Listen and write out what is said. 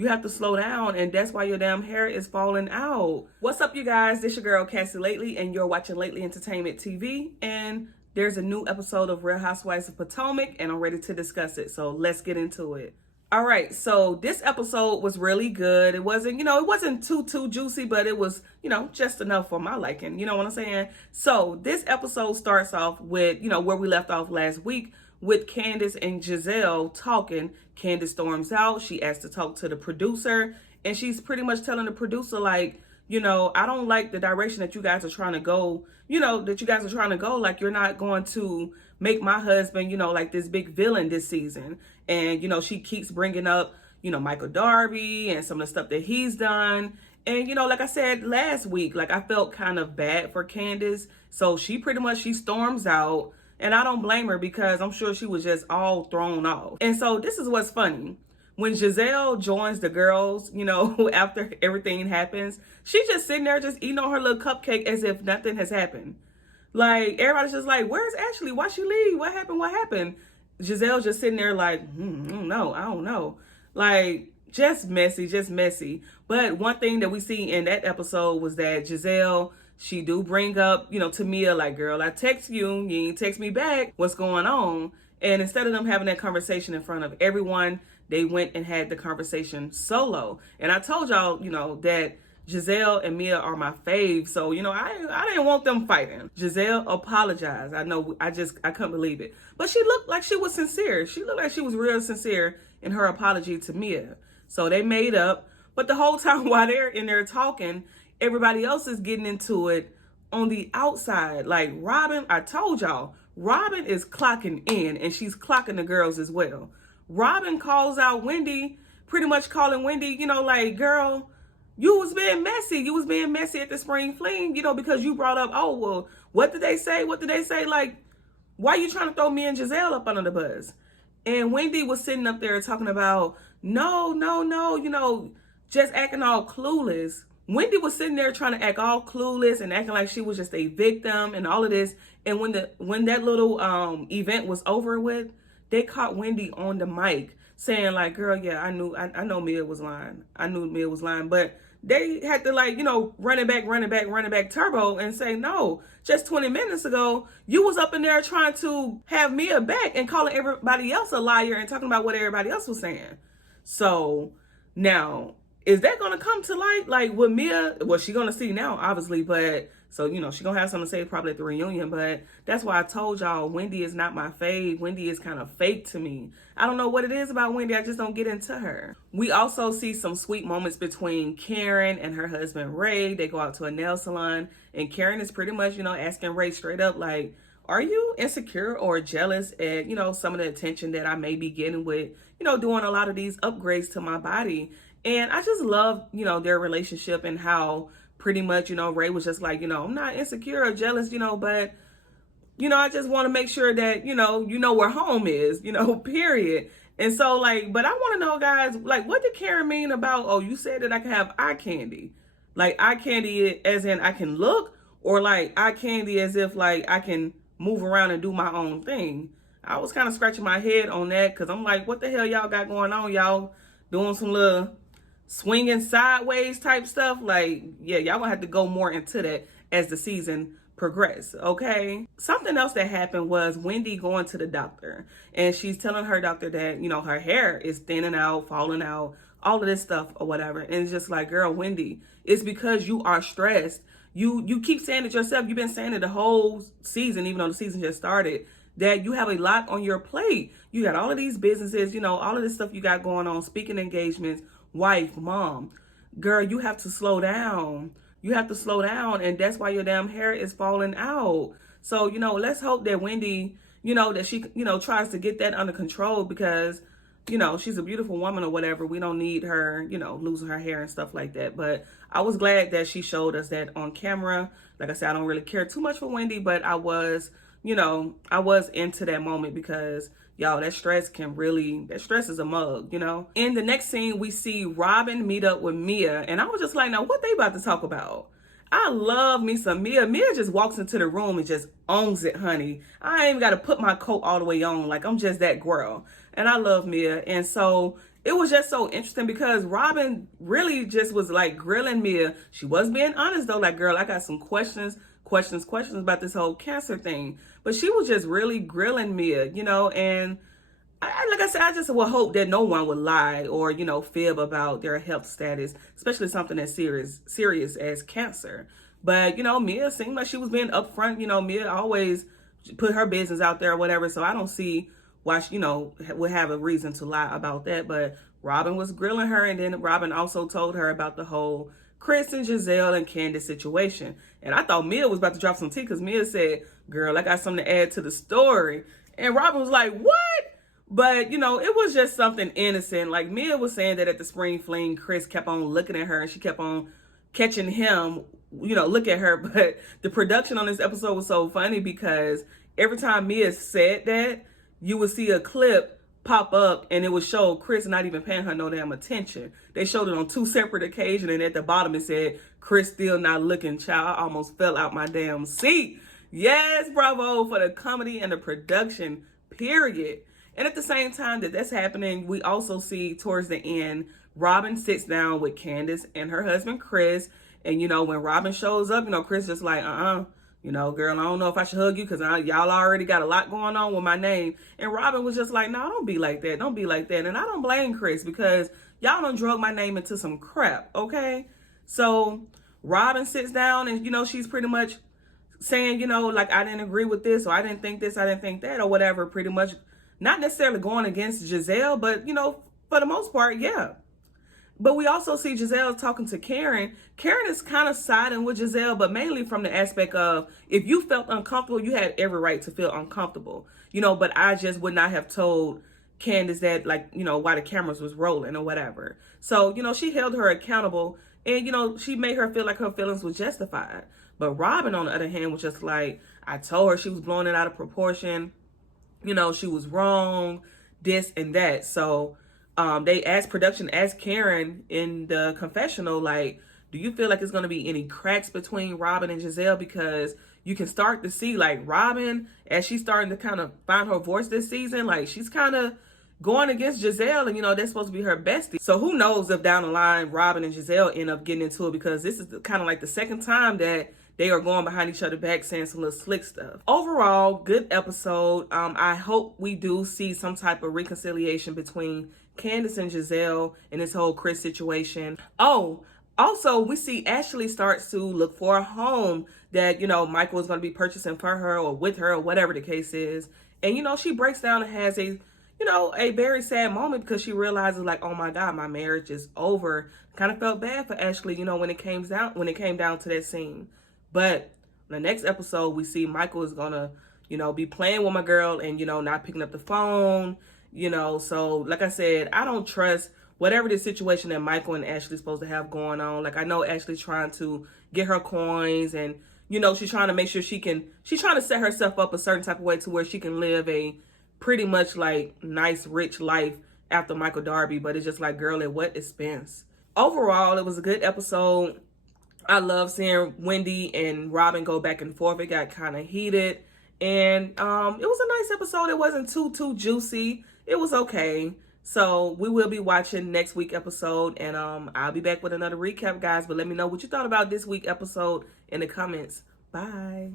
You have to slow down, and that's why your damn hair is falling out. What's up, you guys? This your girl, Cassie Lately, and you're watching Lately Entertainment TV, and there's a new episode of Real Housewives of Potomac, and I'm ready to discuss it, so let's get into it. All right, so this episode was really good. It wasn't, it wasn't too juicy, but it was, just enough for my liking. You know what I'm saying? So this episode starts off with, where we left off last week with Candace and Gizelle talking. Candace storms out. She asks to talk to the producer, and she's pretty much telling the producer, like, I don't like the direction that you guys are trying to go, like you're not going to make my husband, like this big villain this season. And, she keeps bringing up, Michael Darby and some of the stuff that he's done. And, like I said last week, like I felt kind of bad for Candace. So she storms out, and I don't blame her because I'm sure she was just all thrown off. And so this is what's funny. When Gizelle joins the girls, after everything happens, she's just sitting there just eating on her little cupcake as if nothing has happened. Like, everybody's just like, where's Ashley? Why'd she leave? What happened? Gizelle's just sitting there like, I don't know. Like, just messy. But one thing that we see in that episode was that Gizelle, she do bring up, to Mia, like, girl, I text you ain't text me back. What's going on? And instead of them having that conversation in front of everyone, they went and had the conversation solo. And I told y'all, that Gizelle and Mia are my fave. So, I didn't want them fighting. Gizelle apologized. I know, I couldn't believe it. But she looked like she was sincere. She looked like she was real sincere in her apology to Mia. So they made up. But the whole time while they're in there talking, everybody else is getting into it on the outside. Like Robin, I told y'all, Robin is clocking in, and she's clocking the girls as well. Robin calls out Wendy, pretty much calling Wendy, like, girl, you was being messy. You was being messy at the spring fling, because you brought up, oh, well, what did they say? Like, why you trying to throw me and Gizelle up under the bus? And Wendy was sitting up there talking about, no, just acting all clueless. Wendy was sitting there trying to act all clueless and acting like she was just a victim and all of this. And when that little event was over with, they caught Wendy on the mic saying, like, girl, yeah, I know Mia was lying. I knew Mia was lying. But they had to, like, run it back turbo and say, no, just 20 minutes ago, you was up in there trying to have Mia back and calling everybody else a liar and talking about what everybody else was saying. So now, is that going to come to light? Like, with Mia, well, she going to see now, obviously, but so, she going to have something to say probably at the reunion, but that's why I told y'all Wendy is not my fave. Wendy is kind of fake to me. I don't know what it is about Wendy. I just don't get into her. We also see some sweet moments between Karen and her husband, Ray. They go out to a nail salon, and Karen is pretty much, asking Ray straight up, like, are you insecure or jealous at, some of the attention that I may be getting with, doing a lot of these upgrades to my body? And I just love, their relationship and how pretty much, Ray was just like, I'm not insecure or jealous, but, I just want to make sure that, where home is, period. And so, like, but I want to know, guys, like, what did Karen mean about, oh, you said that I can have eye candy? Like, eye candy as in I can look, or like eye candy as if, like, I can move around and do my own thing? I was kind of scratching my head on that because I'm like, what the hell y'all got going on? Y'all doing some little swinging sideways type stuff? Like, yeah, y'all gonna have to go more into that as the season progress, okay? Something else that happened was Wendy going to the doctor, and she's telling her doctor that, her hair is thinning out, falling out, all of this stuff or whatever. And it's just like, girl, Wendy, it's because you are stressed. You keep saying it yourself. You've been saying it the whole season, even though the season just started, that you have a lot on your plate. You got all of these businesses, all of this stuff you got going on, speaking engagements, wife, mom. Girl, you have to slow down. And that's why your damn hair is falling out. So, let's hope that Wendy, that she, tries to get that under control because, she's a beautiful woman or whatever. We don't need her, losing her hair and stuff like that. But I was glad that she showed us that on camera. Like I said, I don't really care too much for Wendy, but I was into that moment because, y'all, that stress is a mug, In the next scene, we see Robin meet up with Mia, and I was just like, now, what they about to talk about? I love me some Mia. Mia just walks into the room and just owns it, honey. I ain't even got to put my coat all the way on. Like, I'm just that girl. And I love Mia. And so it was just so interesting because Robin really just was like grilling Mia. She was being honest though, like, girl, I got some questions about this whole cancer thing. But she was just really grilling Mia, and like I said, I just would hope that no one would lie or, fib about their health status, especially something as serious as cancer. But, Mia seemed like she was being upfront. Mia always put her business out there or whatever. So I don't see why she, would have a reason to lie about that. But Robin was grilling her. And then Robin also told her about the whole Chris and Giselle and Candace situation. And I thought Mia was about to drop some tea because Mia said, girl, I got something to add to the story. And Robin was like, what? But, it was just something innocent. Like Mia was saying that at the spring fling, Chris kept on looking at her and she kept on catching him, look at her. But the production on this episode was so funny because every time Mia said that, you would see a clip pop up and it would show Chris not even paying her no damn attention. They showed it on 2 separate occasions and at the bottom it said, Chris still not looking, child. I almost fell out my damn seat. Yes, bravo for the comedy and the production, period. And at the same time that that's happening, we also see towards the end, Robin sits down with Candace and her husband, Chris. And, when Robin shows up, Chris just like, girl, I don't know if I should hug you because y'all already got a lot going on with my name. And Robin was just like, no, don't be like that. Don't be like that. And I don't blame Chris because y'all done drug my name into some crap, okay? So Robin sits down and, she's pretty much saying, like, I didn't agree with this or I didn't think this, I didn't think that or whatever, pretty much. Not necessarily going against Giselle, but, for the most part, yeah. But we also see Giselle talking to Karen. Karen is kind of siding with Giselle, but mainly from the aspect of if you felt uncomfortable, you had every right to feel uncomfortable. But I just would not have told Candace that, like, why the cameras was rolling or whatever. So, she held her accountable and, she made her feel like her feelings was justified. But Robin, on the other hand, was just like, I told her she was blowing it out of proportion. She was wrong, this and that. So production asked Karen in the confessional, like, do you feel like it's going to be any cracks between Robin and Giselle? Because you can start to see, like, Robin, as she's starting to kind of find her voice this season, like, she's kind of going against Giselle and, that's supposed to be her bestie. So who knows if down the line, Robin and Giselle end up getting into it because this is kind of like the second time that they are going behind each other back saying some little slick stuff. Overall, good episode. I hope we do see some type of reconciliation between Candace and Giselle in this whole Chris situation. Oh, also, we see Ashley starts to look for a home that, Michael is going to be purchasing for her or with her or whatever the case is. And, she breaks down and has a very sad moment because she realizes, like, oh my God, my marriage is over. Kind of felt bad for Ashley, when it came down to that scene. But the next episode, we see Michael is gonna, be playing with my girl and, not picking up the phone, So, like I said, I don't trust whatever the situation that Michael and Ashley's supposed to have going on. Like, I know Ashley's trying to get her coins and, she's trying to make sure she's trying to set herself up a certain type of way to where she can live a pretty much, like, nice, rich life after Michael Darby. But it's just like, girl, at what expense? Overall, it was a good episode. I love seeing Wendy and Robin go back and forth. It got kind of heated. And it was a nice episode. It wasn't too juicy. It was okay. So we will be watching next week episode. And I'll be back with another recap, guys. But let me know what you thought about this week episode in the comments. Bye.